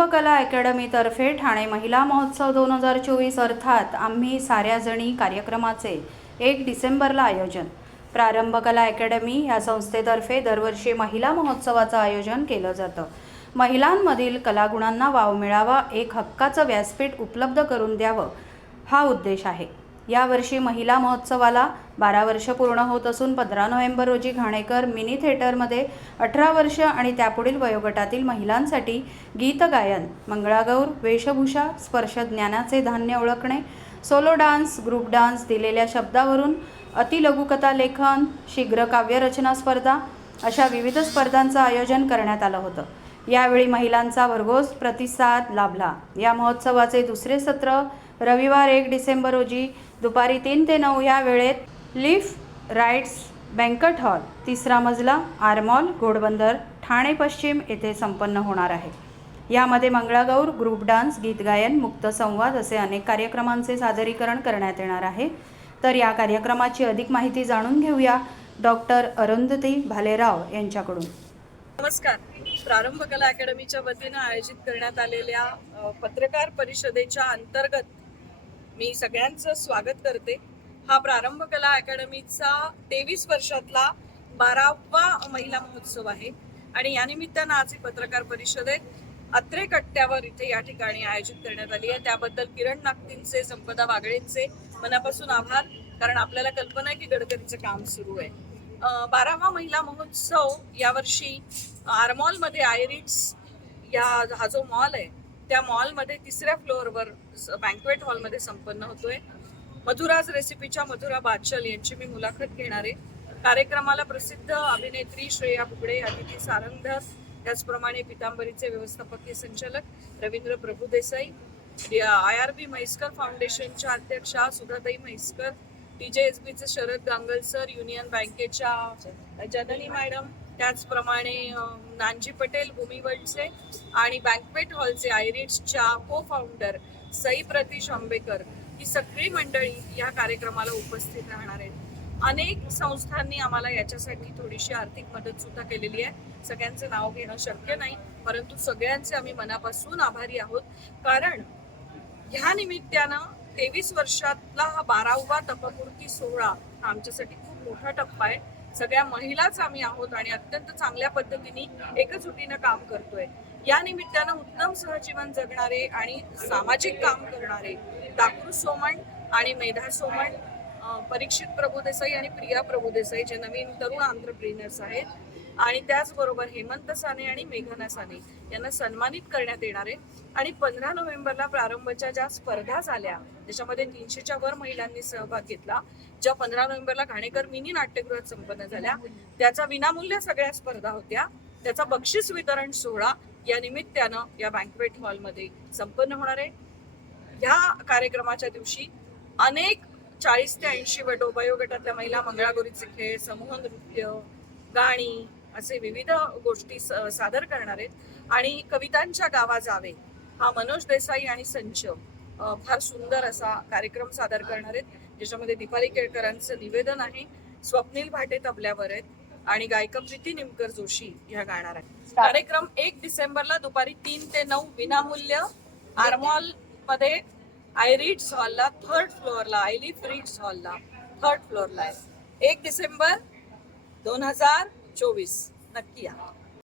प्रारंभ कला अकॅडमीतर्फे ठाणे महिला महोत्सव दोन हजार चोवीस अर्थात आम्ही साऱ्याजणी कार्यक्रमाचे एक डिसेंबरला आयोजन. प्रारंभ कला अकॅडमी या संस्थेतर्फे दरवर्षी महिला महोत्सवाचं आयोजन केलं जातं. महिलांमधील कलागुणांना वाव मिळावा एक हक्काचं व्यासपीठ उपलब्ध करून द्यावं हा उद्देश आहे. यावर्षी महिला महोत्सवाला बारा वर्ष पूर्ण होत असून पंधरा नोव्हेंबर रोजी घाणेकर मिनी थिएटरमध्ये अठरा वर्ष आणि त्यापुढील वयोगटातील महिलांसाठी गीत गायन मंगळागौर वेशभूषा स्पर्श ज्ञानाचे धान्य ओळखणे सोलो डान्स ग्रुप डान्स दिलेल्या शब्दावरून अतिलघुकथा लेखन शीघ्र काव्यरचना स्पर्धा अशा विविध स्पर्धांचं आयोजन करण्यात आलं होतं. यावेळी महिलांचा भरघोस प्रतिसाद लाभला. या महोत्सवाचे दुसरे सत्र रविवार एक डिसेंबर रोजी दुपारी तीन ते नऊ या वेळेत लिफ राईट्स बँकट हॉल तिसरा मजला आरमॉल घोडबंदर ठाणे पश्चिम येथे संपन्न होणार आहे. यामध्ये मंगळागौर ग्रुप डान्स गीत गायन मुक्त संवाद असे अनेक कार्यक्रमांचे सादरीकरण करण्यात येणार आहे. तर या कार्यक्रमाची अधिक माहिती जाणून घेऊया डॉक्टर अरुंधती भालेराव यांच्याकडून. नमस्कार. प्रारंभ कला अकॅडमीच्या वतीनं आयोजित करण्यात आलेल्या पत्रकार परिषदेच्या अंतर्गत मी सगळ्यांचं स्वागत करते. हा प्रारंभ कला अकॅडमीचा तेवीस वर्षातला बारावा महिला महोत्सव आहे. आणि या निमित्तानं आज ही पत्रकार परिषदेत अत्रे कट्ट्यावर इथे या ठिकाणी आयोजित करण्यात आली आहे. त्याबद्दल किरण नागतींचे संपदा वागळेंचे मनापासून आभार. कारण आपल्याला कल्पना आहे की गडकरीचं काम सुरू आहे. बारावा महिला महोत्सव यावर्षी आरमॉलमध्ये आयरिट्स या हा जो मॉल आहे त्या मॉलमध्ये तिसऱ्या फ्लोअरवर बँकवेट हॉलमध्ये संपन्न होतोय. मधुराज रेसिपीच्या मधुरा बादशल यांची मी मुलाखत घेणार आहे. कार्यक्रमाला प्रसिद्ध अभिनेत्री श्रेया बुगडे अदिती सारंगधर त्याचप्रमाणे पितांबरीचे व्यवस्थापकीय संचालक Ravindra Prabhudesai I R B Mhaiskar फाउंडेशनच्या अध्यक्षा Sudhatai Mhaiskar T J S बीचे शरद गांगल सर युनियन बँकेच्या जननी मॅडम त्याचप्रमाणे नानजी पटेल भूमिवडचे आणि बँकवेट हॉलचे आयरिट्सच्या को फाउंडर सई प्रतीश आंबेकर ही सगळी मंडळी या कार्यक्रमाला उपस्थित राहणार आहेत. अनेक संस्थांनी आम्हाला याच्यासाठी थोडीशी आर्थिक मदत सुद्धा केलेली आहे. सगळ्यांचं नाव घेणं शक्य नाही परंतु सगळ्यांचे आम्ही मनापासून आभारी आहोत. कारण ह्या निमित्तानं तेवीस वर्षातला हा बारावा तपपूर्ती सोहळा हा आमच्यासाठी खूप मोठा टप्पा आहे. सगळ्या महिलाच आम्ही आहोत आणि अत्यंत चांगल्या पद्धतीने एकजुटीनं काम करतोय. या निमित्तानं उत्तम सहजीवन जगणारे आणि सामाजिक काम करणारे दाकरू सोमण आणि मेधा सोमण परीक्षित प्रभुदेसाई आणि प्रिया प्रभुदेसाई जे नवीन तरुण आंतरप्रिनर्स आहेत आणि त्याचबरोबर हेमंत साने आणि मेघना साने यांना सन्मानित करण्यात येणार आहे. आणि पंधरा नोव्हेंबरला प्रारंभच्या ज्या स्पर्धा झाल्या त्याच्यामध्ये तीनशेच्या वर महिलांनी सहभाग घेतला ज्या पंधरा नोव्हेंबरला घाणेकर मिनी नाट्यगृहात संपन्न झाल्या त्याचा विनामूल्य सगळ्या स्पर्धा होत्या. त्याचा बक्षीस वितरण सोहळा या निमित्तानं या बँकवेट हॉलमध्ये संपन्न होणार आहे. या कार्यक्रमाच्या दिवशी अनेक चाळीस ते ऐंशी वट वयोगटातल्या महिला मंगळागौरीचे खेळ समूह नृत्य गाणी असे विविध गोष्टी सादर करणार आहेत. आणि कवितांच्या गावा जावे हा मनोज देसाई आणि संच फार सुंदर असा कार्यक्रम सादर करणार आहेत. ज्याच्यामध्ये दीपाली केळकरांचं निवेदन आहे स्वप्नील भाटे तबल्यावर आहेत आणि गायिका प्रीती निमकर जोशी ह्या गाणार आहेत. कार्यक्रम एक डिसेंबरला दुपारी तीन ते नऊ विनामूल्य आरमॉलमध्ये आयरिट्स हॉलला थर्ड फ्लोअरला आयलिफ रिट्स हॉलला थर्ड फ्लोअरला आहे. एक डिसेंबर दोन हजार चोवीस. नक्की या.